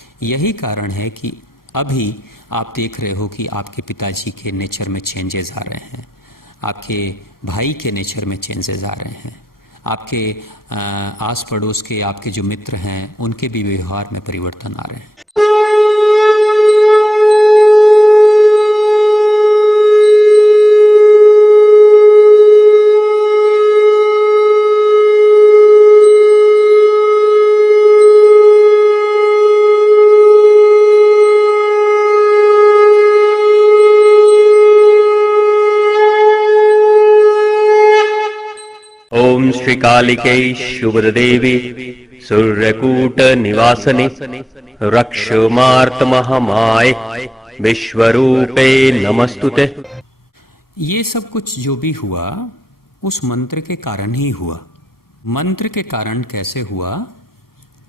यही कारण है कि अभी आप देख रहे हो कि आपके पिताजी के नेचर में चेंजेस आ रहे हैं, आपके भाई के नेचर में चेंजेस आ रहे हैं, आपके आस पड़ोस के आपके जो मित्र हैं उनके भी व्यवहार में परिवर्तन आ रहे हैं। ओम श्री कालिके शुभदेवी सूर्यकूट निवासने रक्षमार्त महामाय विश्वरूपे नमस्तुते। ये सब कुछ जो भी हुआ उस मंत्र के कारण ही हुआ। मंत्र के कारण कैसे हुआ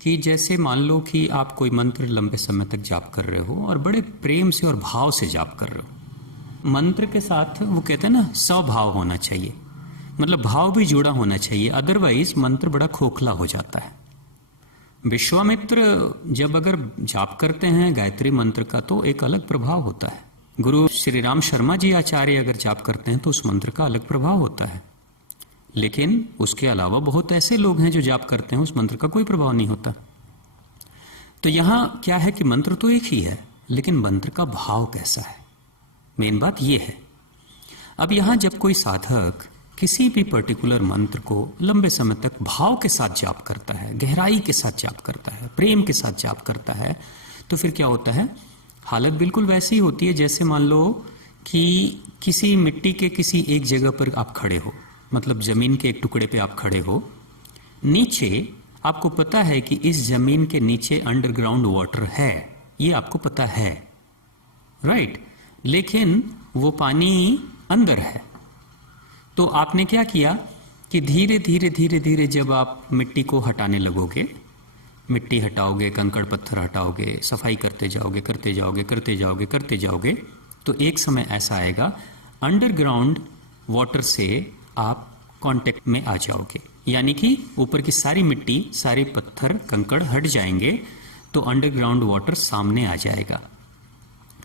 कि जैसे मान लो कि आप कोई मंत्र लंबे समय तक जाप कर रहे हो और बड़े प्रेम से और भाव से जाप कर रहे हो। मंत्र के साथ वो कहते हैं ना, स्वभाव होना चाहिए, मतलब भाव भी जुड़ा होना चाहिए, अदरवाइज मंत्र बड़ा खोखला हो जाता है। विश्वामित्र जब अगर जाप करते हैं गायत्री मंत्र का तो एक अलग प्रभाव होता है। गुरु श्री राम शर्मा जी आचार्य अगर जाप करते हैं तो उस मंत्र का अलग प्रभाव होता है। लेकिन उसके अलावा बहुत ऐसे लोग हैं जो जाप करते हैं, उस मंत्र का कोई प्रभाव नहीं होता। तो यहां क्या है कि मंत्र तो एक ही है, लेकिन मंत्र का भाव कैसा है, मेन बात यह है। अब यहां जब कोई साधक किसी भी पर्टिकुलर मंत्र को लंबे समय तक भाव के साथ जाप करता है, गहराई के साथ जाप करता है, प्रेम के साथ जाप करता है, तो फिर क्या होता है, हालत बिल्कुल वैसी ही होती है जैसे मान लो कि किसी मिट्टी के किसी एक जगह पर आप खड़े हो, मतलब जमीन के एक टुकड़े पे आप खड़े हो, नीचे आपको पता है कि इस जमीन के नीचे अंडरग्राउंड वाटर है, ये आपको पता है, राइट, लेकिन वो पानी अंदर है। तो आपने क्या किया कि धीरे धीरे धीरे धीरे जब आप मिट्टी को हटाने लगोगे, मिट्टी हटाओगे, कंकड़ पत्थर हटाओगे, सफाई करते जाओगे करते जाओगे करते जाओगे करते जाओगे, तो एक समय ऐसा आएगा अंडरग्राउंड वाटर से आप कांटेक्ट में आ जाओगे, यानी कि ऊपर की सारी मिट्टी, सारे पत्थर कंकड़ हट जाएंगे, तो अंडरग्राउंड वाटर सामने आ जाएगा।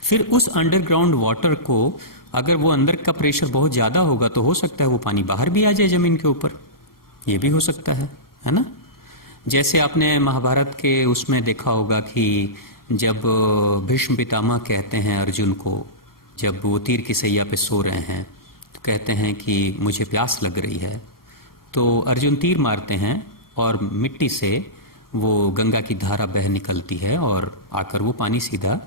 फिर उस अंडरग्राउंड वाटर को अगर वो अंदर का प्रेशर बहुत ज्यादा होगा तो हो सकता है वो पानी बाहर भी आ जाए जमीन के ऊपर, ये भी हो सकता है ना। जैसे आपने महाभारत के उसमें देखा होगा कि जब भीष्म पितामह कहते हैं अर्जुन को, जब वो तीर की सैया पे सो रहे हैं, तो कहते हैं कि मुझे प्यास लग रही है, तो अर्जुन तीर मारते हैं और मिट्टी से वो गंगा की धारा बह निकलती है और आकर वो पानी सीधा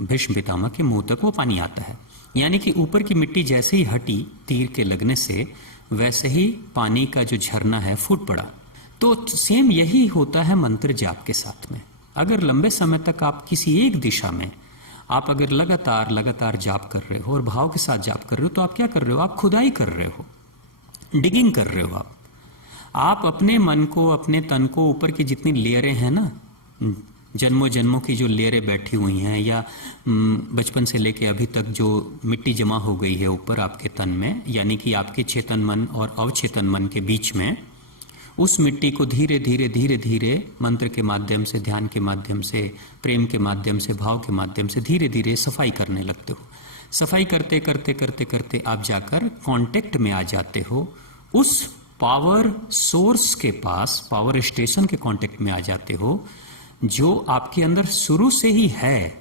भीष्म पितामह के मुंह तक वो पानी आता है। यानी कि ऊपर की मिट्टी जैसे ही हटी तीर के लगने से, वैसे ही पानी का जो झरना है फूट पड़ा। तो सेम यही होता है मंत्र जाप के साथ में। अगर लंबे समय तक आप किसी एक दिशा में आप अगर लगातार लगातार जाप कर रहे हो और भाव के साथ जाप कर रहे हो, तो आप क्या कर रहे हो, आप खुदाई कर रहे हो, डिगिंग कर रहे हो। आप अपने मन को, अपने तन को, ऊपर की जितनी लेयरें हैं ना, जन्मों जन्मों की जो लेयरें बैठी हुई हैं, या बचपन से लेके अभी तक जो मिट्टी जमा हो गई है ऊपर आपके तन में, यानी कि आपके चेतन मन और अवचेतन मन के बीच में, उस मिट्टी को धीरे धीरे धीरे धीरे मंत्र के माध्यम से, ध्यान के माध्यम से, प्रेम के माध्यम से, भाव के माध्यम से धीरे धीरे सफाई करने लगते हो। सफाई करते करते करते करते आप जाकर कांटेक्ट में आ जाते हो, उस पावर सोर्स के पास, पावर स्टेशन के कांटेक्ट में आ जाते हो, जो आपके अंदर शुरू से ही है,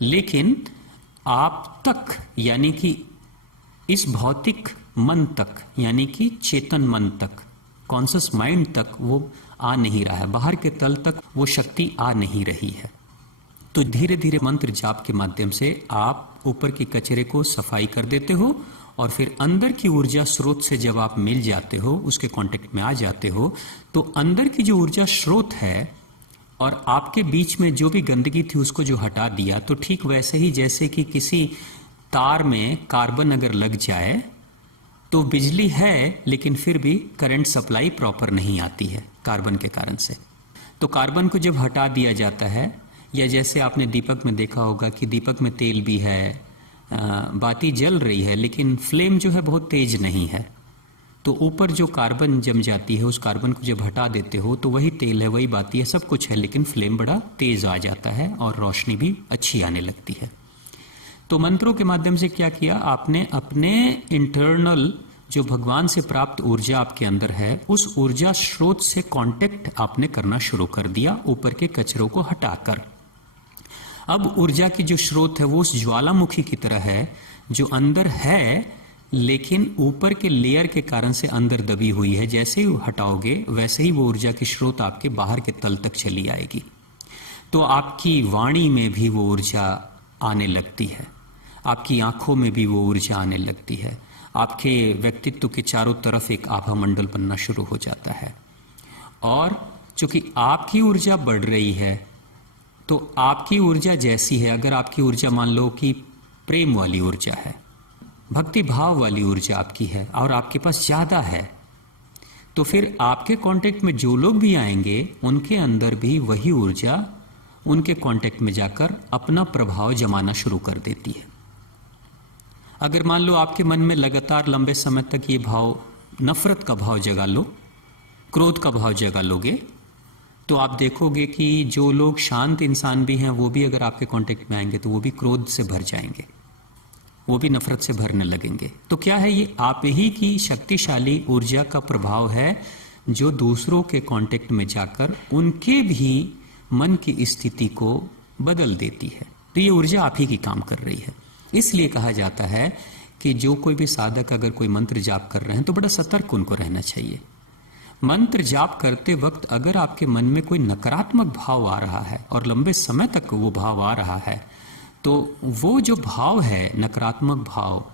लेकिन आप तक, यानी कि इस भौतिक मन तक, यानी कि चेतन मन तक, कॉन्शियस माइंड तक वो आ नहीं रहा है, बाहर के तल तक वो शक्ति आ नहीं रही है। तो धीरे धीरे मंत्र जाप के माध्यम से आप ऊपर की कचरे को सफाई कर देते हो, और फिर अंदर की ऊर्जा स्रोत से जब आप मिल जाते हो, उसके कांटेक्ट में आ जाते हो, तो अंदर की जो ऊर्जा स्रोत है और आपके बीच में जो भी गंदगी थी उसको जो हटा दिया, तो ठीक वैसे ही जैसे कि किसी तार में कार्बन अगर लग जाए तो बिजली है, लेकिन फिर भी करंट सप्लाई प्रॉपर नहीं आती है कार्बन के कारण से। तो कार्बन को जब हटा दिया जाता है, या जैसे आपने दीपक में देखा होगा कि दीपक में तेल भी है, बाती जल रही है, लेकिन फ्लेम जो है बहुत तेज नहीं है, तो ऊपर जो कार्बन जम जाती है, उस कार्बन को जब हटा देते हो तो वही तेल है, वही बाती है, सब कुछ है, लेकिन फ्लेम बड़ा तेज आ जाता है और रोशनी भी अच्छी आने लगती है। तो मंत्रों के माध्यम से क्या किया आपने, अपने इंटरनल जो भगवान से प्राप्त ऊर्जा आपके अंदर है, उस ऊर्जा स्रोत से कांटेक्ट आपने करना शुरू कर दिया, ऊपर के कचरों को हटाकर। अब ऊर्जा की जो स्रोत है वो उस ज्वालामुखी की तरह है, जो अंदर है लेकिन ऊपर के लेयर के कारण से अंदर दबी हुई है। जैसे ही हटाओगे वैसे ही वो ऊर्जा की स्रोत आपके बाहर के तल तक चली आएगी। तो आपकी वाणी में भी वो ऊर्जा आने लगती है, आपकी आंखों में भी वो ऊर्जा आने लगती है, आपके व्यक्तित्व के चारों तरफ एक आभा मंडल बनना शुरू हो जाता है। और चूंकि आपकी ऊर्जा बढ़ रही है, तो आपकी ऊर्जा जैसी है, अगर आपकी ऊर्जा मान लो कि प्रेम वाली ऊर्जा है, भक्ति भाव वाली ऊर्जा आपकी है और आपके पास ज्यादा है, तो फिर आपके कांटेक्ट में जो लोग भी आएंगे उनके अंदर भी वही ऊर्जा उनके कांटेक्ट में जाकर अपना प्रभाव जमाना शुरू कर देती है। अगर मान लो आपके मन में लगातार लंबे समय तक ये भाव, नफरत का भाव जगा लो, क्रोध का भाव जगा लोगे, तो आप देखोगे कि जो लोग शांत इंसान भी हैं वो भी अगर आपके कांटेक्ट में आएंगे तो वो भी क्रोध से भर जाएंगे, वो भी नफरत से भरने लगेंगे। तो क्या है, ये आप ही की शक्तिशाली ऊर्जा का प्रभाव है जो दूसरों के कांटेक्ट में जाकर उनके भी मन की स्थिति को बदल देती है। तो ये ऊर्जा आप ही की काम कर रही है। इसलिए कहा जाता है कि जो कोई भी साधक अगर कोई मंत्र जाप कर रहे हैं तो बड़ा सतर्क उनको रहना चाहिए। मंत्र जाप करते वक्त अगर आपके मन में कोई नकारात्मक भाव आ रहा है और लंबे समय तक वो भाव आ रहा है, तो वो जो भाव है, नकारात्मक भाव,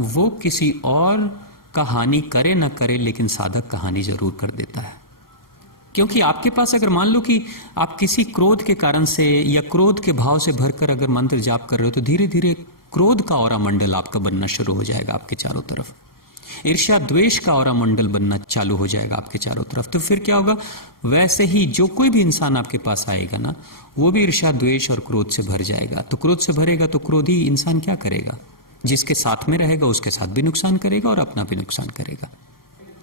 वो किसी और का हानि करे ना करे लेकिन साधक का हानि जरूर कर देता है। क्योंकि आपके पास अगर मान लो कि आप किसी क्रोध के कारण से या क्रोध के भाव से भरकर अगर मंत्र जाप कर रहे हो, तो धीरे धीरे क्रोध का ऑरा मंडल आपका बनना शुरू हो जाएगा आपके चारों तरफ, ईर्ष्या द्वेष का ऑरा मंडल बनना चालू हो जाएगा आपके चारों तरफ। तो फिर क्या होगा, वैसे ही जो कोई भी इंसान आपके पास आएगा ना, वो भी ईर्ष्या द्वेष और क्रोध से भर जाएगा। तो क्रोध से भरेगा तो क्रोधी इंसान क्या करेगा, जिसके साथ में रहेगा उसके साथ भी नुकसान करेगा और अपना भी नुकसान करेगा।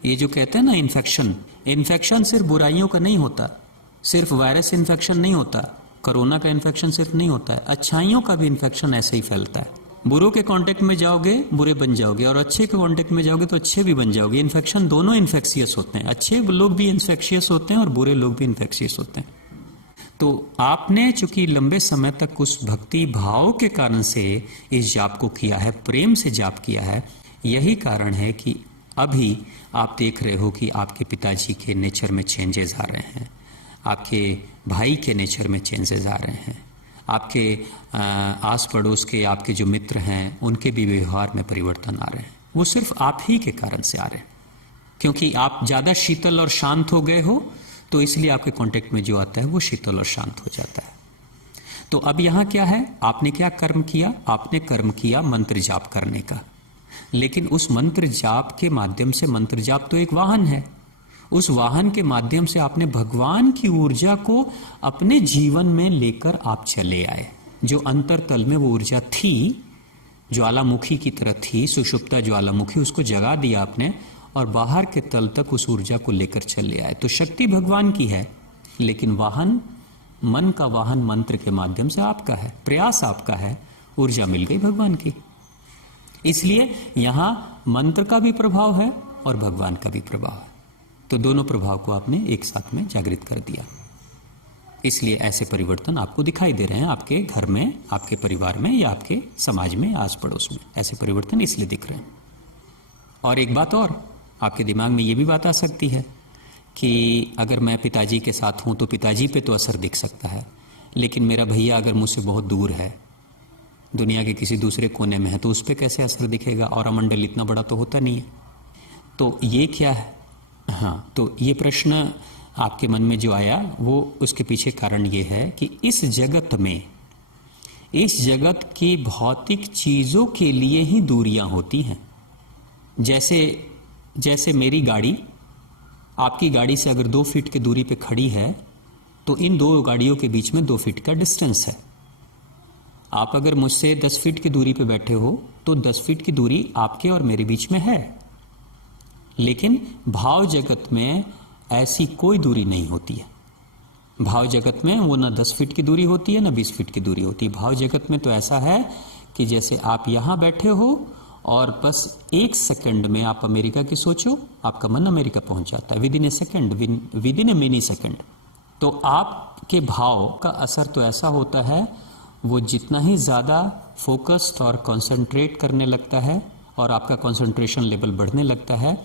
ये जो कहते हैं ना इन्फेक्शन सिर्फ बुराइयों का नहीं होता, सिर्फ वायरस इन्फेक्शन नहीं होता, कोरोना का इन्फेक्शन सिर्फ नहीं होता है, अच्छाइयों का भी इन्फेक्शन ऐसे ही फैलता है। बुरों के कांटेक्ट में जाओगे बुरे बन जाओगे और अच्छे के कांटेक्ट में जाओगे तो अच्छे भी बन जाओगे। इन्फेक्शन दोनों इन्फेक्शियस होते हैं, अच्छे लोग भी इन्फेक्शियस होते हैं और बुरे लोग भी इन्फेक्शियस होते हैं। तो आपने चूंकि लंबे समय तक उस भक्ति भाव के कारण से इस जाप को किया है, प्रेम से जाप किया है, यही कारण है कि अभी आप देख रहे हो कि आपके पिताजी के नेचर में चेंजेस आ रहे हैं, आपके भाई के नेचर में चेंजेस आ रहे हैं, आपके आस पड़ोस के आपके जो मित्र हैं उनके भी व्यवहार में परिवर्तन आ रहे हैं। वो सिर्फ आप ही के कारण से आ रहे हैं, क्योंकि आप ज़्यादा शीतल और शांत हो गए हो, तो इसलिए आपके कांटेक्ट में जो आता है वो शीतल और शांत हो जाता है। तो अब यहाँ क्या है, आपने क्या कर्म किया, आपने कर्म किया मंत्र जाप करने का, लेकिन उस मंत्र जाप के माध्यम से, मंत्र जाप तो एक वाहन है, उस वाहन के माध्यम से आपने भगवान की ऊर्जा को अपने जीवन में लेकर आप चले आए। जो अंतरतल में वो ऊर्जा थी, ज्वालामुखी की तरह थी, सुषुप्ता ज्वालामुखी, उसको जगा दिया आपने और बाहर के तल तक उस ऊर्जा को लेकर चले आए। तो शक्ति भगवान की है, लेकिन वाहन, मन का वाहन मंत्र के माध्यम से आपका है, प्रयास आपका है, ऊर्जा मिल गई भगवान की। इसलिए यहां मंत्र का भी प्रभाव है और भगवान का भी प्रभाव है, तो दोनों प्रभाव को आपने एक साथ में जागृत कर दिया। इसलिए ऐसे परिवर्तन आपको दिखाई दे रहे हैं आपके घर में, आपके परिवार में या आपके समाज में, आस पड़ोस में। ऐसे परिवर्तन इसलिए दिख रहे हैं। और एक बात और, आपके दिमाग में ये भी बात आ सकती है कि अगर मैं पिताजी के साथ हूं तो पिताजी पे तो असर दिख सकता है, लेकिन मेरा भैया अगर मुझसे बहुत दूर है, दुनिया के किसी दूसरे कोने में है, तो उस पर कैसे असर दिखेगा, और मंडल इतना बड़ा तो होता नहीं है। तो ये क्या है, हाँ, तो ये प्रश्न आपके मन में जो आया वो उसके पीछे कारण ये है कि इस जगत में, इस जगत की भौतिक चीजों के लिए ही दूरियां होती हैं। जैसे मेरी गाड़ी आपकी गाड़ी से अगर 2 फीट की दूरी पे खड़ी है, तो इन 2 गाड़ियों के बीच में 2 फीट का डिस्टेंस है। आप अगर मुझसे 10 फीट की दूरी पे बैठे हो तो 10 फीट की दूरी आपके और मेरे बीच में है, लेकिन भाव जगत में ऐसी कोई दूरी नहीं होती है। भाव जगत में वो ना 10 फीट की दूरी होती है ना 20 फीट की दूरी होती है। भाव जगत में तो ऐसा है कि जैसे आप यहां बैठे हो और बस 1 सेकंड में आप अमेरिका की सोचो, आपका मन अमेरिका पहुंच जाता है with in A second, with in A mini second. तो आपके भाव का असर तो ऐसा होता है, वो जितना ही ज्यादा फोकस्ड और कंसंट्रेट करने लगता है और आपका कंसंट्रेशन लेवल बढ़ने लगता है,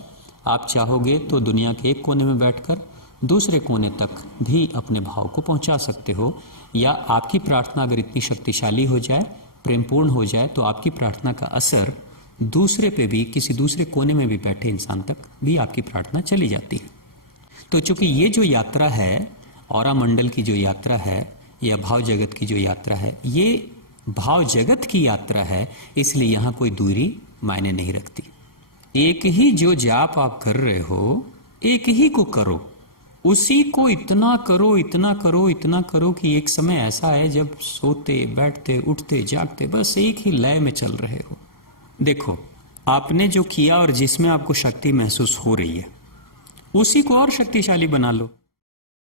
आप चाहोगे तो दुनिया के एक कोने में बैठकर दूसरे कोने तक भी अपने भाव को पहुंचा सकते हो। या आपकी प्रार्थना अगर इतनी शक्तिशाली हो जाए, प्रेमपूर्ण हो जाए, तो आपकी प्रार्थना का असर दूसरे पे भी, किसी दूसरे कोने में भी बैठे इंसान तक भी आपकी प्रार्थना चली जाती है। तो चूंकि ये जो यात्रा है, औरा मंडल की जो यात्रा है या भाव जगत की जो यात्रा है, ये भाव जगत की यात्रा है, इसलिए यहां कोई दूरी मायने नहीं रखती। एक ही जो जाप आप कर रहे हो, एक ही को करो, उसी को इतना करो, इतना करो, इतना करो कि एक समय ऐसा है जब सोते, बैठते, उठते, जागते बस एक ही लय में चल रहे हो। देखो, आपने जो किया और जिसमें आपको शक्ति महसूस हो रही है, उसी को और शक्तिशाली बना लो।